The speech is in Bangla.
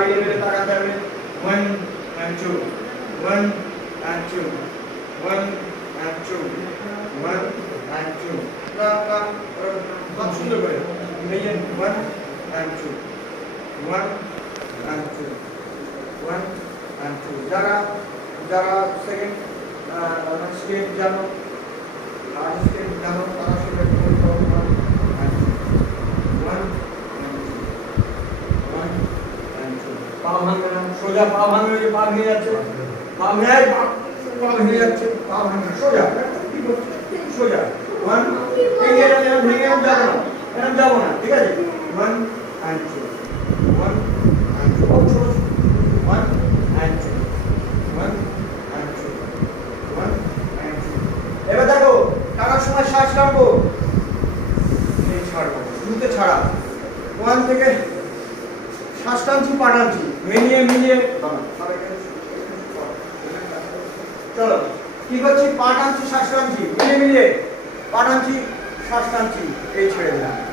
আই লেভেলে তাকাতে হবে 1 and 2 1 and 2 1 and 2 1 and 2 খুব সুন্দর করে এই যে 1 and 2 1 and 2 1 and 2 যারা যারা সেকেন্ড স্টেপ জানো থার্ড স্টেপ জানো তারা সেটা করতে হবে 1 and 2 1 and 2 পা ভাঙবে না সোজা পা ভাঙবে যে পা ভেঙে যাচ্ছে পা ভেঙে যাচ্ছে পা ভাঙবে সোজা কি করছে সোজা 1 এই যে ভেঙে যাব না এরকম যাব না ঠিক আছে 1 and 2 1 and 2 1 and 2 1 and 2 1 and 2 এবার দেখো টানার সময় শ্বাস টানবো এই ছাড়বো দুটো ছাড়া 1 থেকে শ্বাস টানছি পা টানছি মিলিয়ে চলো কি করছি পা টানছি শ্বাস টানছি মিলিয়ে পা টানছি শ্বাস টানছি এই ছেড়ে দিলাম